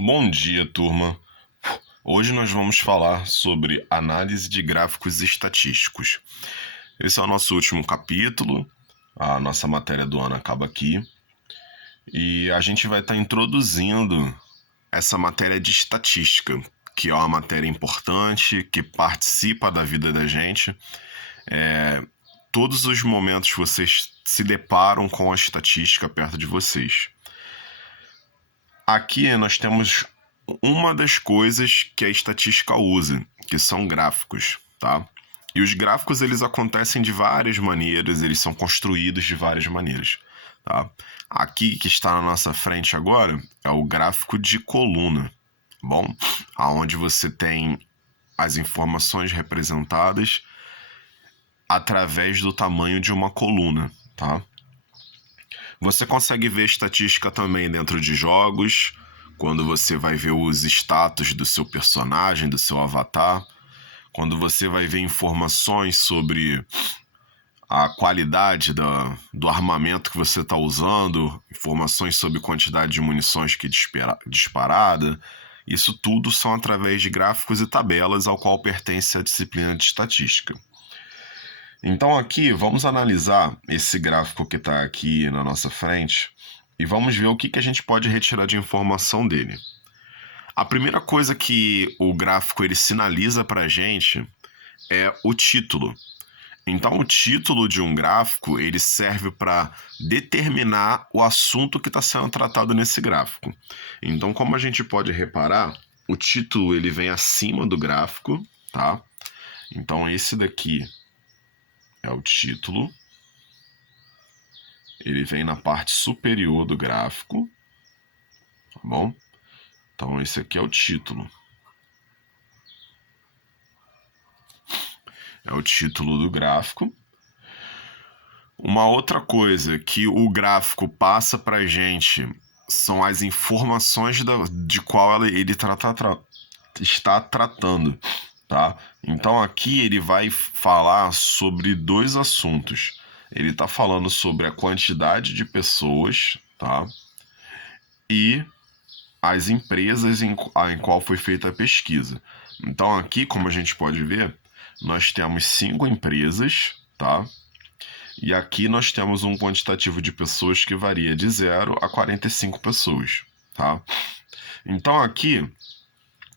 Bom dia, turma. Hoje nós vamos falar sobre análise de gráficos estatísticos. Esse é o nosso último capítulo, a nossa matéria do ano acaba aqui, e a gente vai estar introduzindo essa matéria de estatística, que é uma matéria importante, que participa da vida da gente. Todos os momentos vocês se deparam com a estatística perto de vocês. Aqui nós temos uma das coisas que a estatística usa, que são gráficos, tá? E os gráficos eles acontecem de várias maneiras, eles são construídos de várias maneiras, tá? Aqui que está na nossa frente agora é o gráfico de coluna, tá bom? Aonde você tem as informações representadas através do tamanho de uma coluna, tá? Você consegue ver estatística também dentro de jogos, quando você vai ver os status do seu personagem, do seu avatar, quando você vai ver informações sobre a qualidade do armamento que você está usando, informações sobre quantidade de munições que disparada. Isso tudo são através de gráficos e tabelas ao qual pertence a disciplina de estatística. Então aqui vamos analisar esse gráfico que está aqui na nossa frente e vamos ver o que a gente pode retirar de informação dele. A primeira coisa que o gráfico ele sinaliza para a gente é o título. Então o título de um gráfico ele serve para determinar o assunto que está sendo tratado nesse gráfico. Então como a gente pode reparar, o título ele vem acima do gráfico, tá? Então esse daqui é o título. Ele vem na parte superior do gráfico, tá bom? Então esse aqui é o título. É o título do gráfico. Uma outra coisa que o gráfico passa para a gente são as informações de qual ele está tratando, tá? Então aqui ele vai falar sobre dois assuntos. Ele está falando sobre a quantidade de pessoas, tá? E as empresas em qual foi feita a pesquisa. Então aqui, como a gente pode ver, nós temos 5 empresas, tá? E aqui nós temos um quantitativo de pessoas que varia de 0 a 45 pessoas, tá? Então aqui,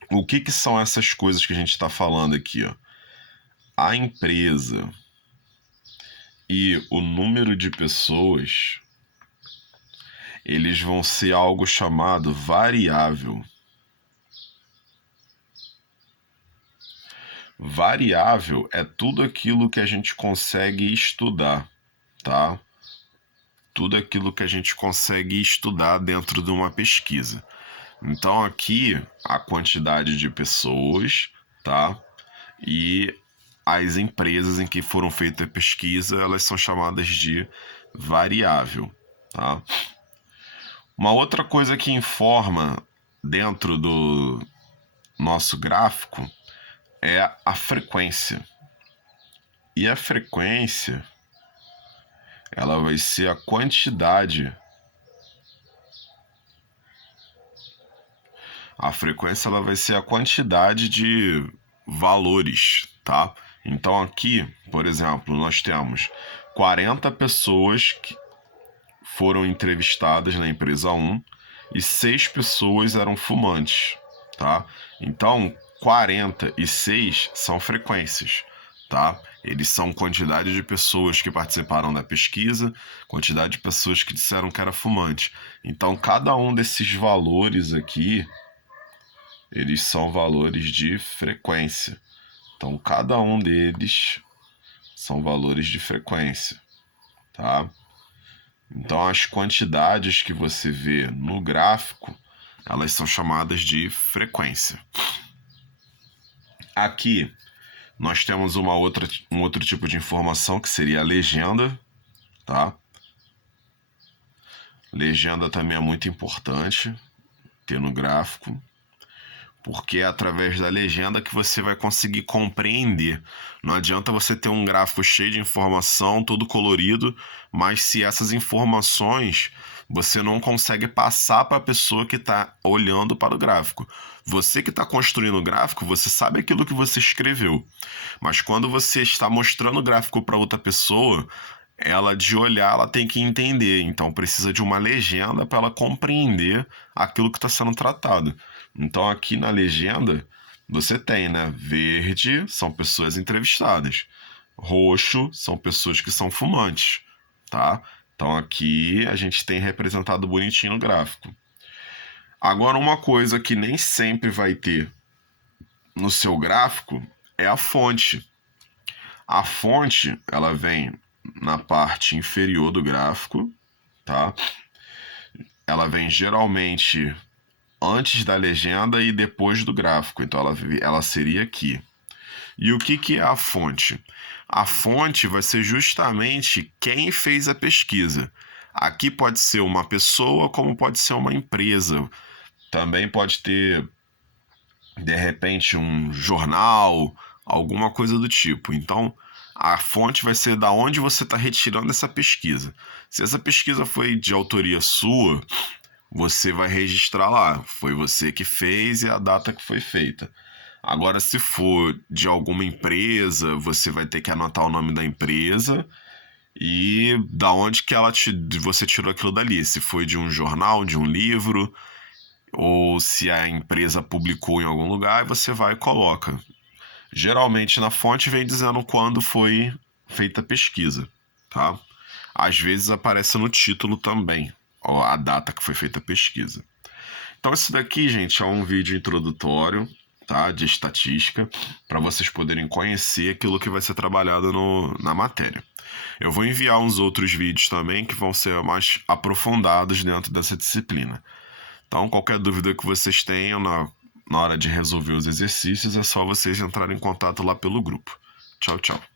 o que são essas coisas que a gente está falando aqui, ó? A empresa e o número de pessoas, eles vão ser algo chamado variável. Variável é tudo aquilo que a gente consegue estudar, tá? Tudo aquilo que a gente consegue estudar dentro de uma pesquisa. Então aqui a quantidade de pessoas, tá? E as empresas em que foram feita a pesquisa, elas são chamadas de variável, tá? Uma outra coisa que informa dentro do nosso gráfico é a frequência. E a frequência, ela vai ser a quantidade. A frequência ela vai ser a quantidade de valores, tá? Então aqui, por exemplo, nós temos 40 pessoas que foram entrevistadas na empresa 1 e 6 pessoas eram fumantes, tá? Então, 46 são frequências, tá? Eles são quantidade de pessoas que participaram da pesquisa, quantidade de pessoas que disseram que era fumante. Então, cada um desses valores aqui, eles são valores de frequência. Então, cada um deles são valores de frequência, tá? Então, as quantidades que você vê no gráfico, elas são chamadas de frequência. Aqui, nós temos um outro tipo de informação que seria a legenda, tá? Legenda também é muito importante ter no gráfico, porque é através da legenda que você vai conseguir compreender. Não adianta você ter um gráfico cheio de informação, todo colorido, mas se essas informações você não consegue passar para a pessoa que está olhando para o gráfico. Você que está construindo o gráfico, você sabe aquilo que você escreveu. Mas quando você está mostrando o gráfico para outra pessoa, ela de olhar, ela tem que entender. Então precisa de uma legenda para ela compreender aquilo que está sendo tratado. Então aqui na legenda você tem, né? Verde são pessoas entrevistadas. Roxo são pessoas que são fumantes, tá? Então aqui a gente tem representado bonitinho no gráfico. Agora uma coisa que nem sempre vai ter no seu gráfico é a fonte. A fonte, ela vem na parte inferior do gráfico, tá? Ela vem geralmente antes da legenda e depois do gráfico, então ela seria aqui. E o que é a fonte? A fonte vai ser justamente quem fez a pesquisa. Aqui pode ser uma pessoa, como pode ser uma empresa. Também pode ter, de repente, um jornal, alguma coisa do tipo. Então, a fonte vai ser da onde você está retirando essa pesquisa. Se essa pesquisa foi de autoria sua, você vai registrar lá. Foi você que fez e a data que foi feita. Agora, se for de alguma empresa, você vai ter que anotar o nome da empresa e da onde que você tirou aquilo dali. Se foi de um jornal, de um livro, ou se a empresa publicou em algum lugar, você vai e coloca. Geralmente na fonte vem dizendo quando foi feita a pesquisa, tá? Às vezes aparece no título também, ó, a data que foi feita a pesquisa. Então isso daqui, gente, é um vídeo introdutório, tá, de estatística, para vocês poderem conhecer aquilo que vai ser trabalhado na matéria. Eu vou enviar uns outros vídeos também que vão ser mais aprofundados dentro dessa disciplina. Então, qualquer dúvida que vocês tenham na hora de resolver os exercícios, é só vocês entrarem em contato lá pelo grupo. Tchau, tchau.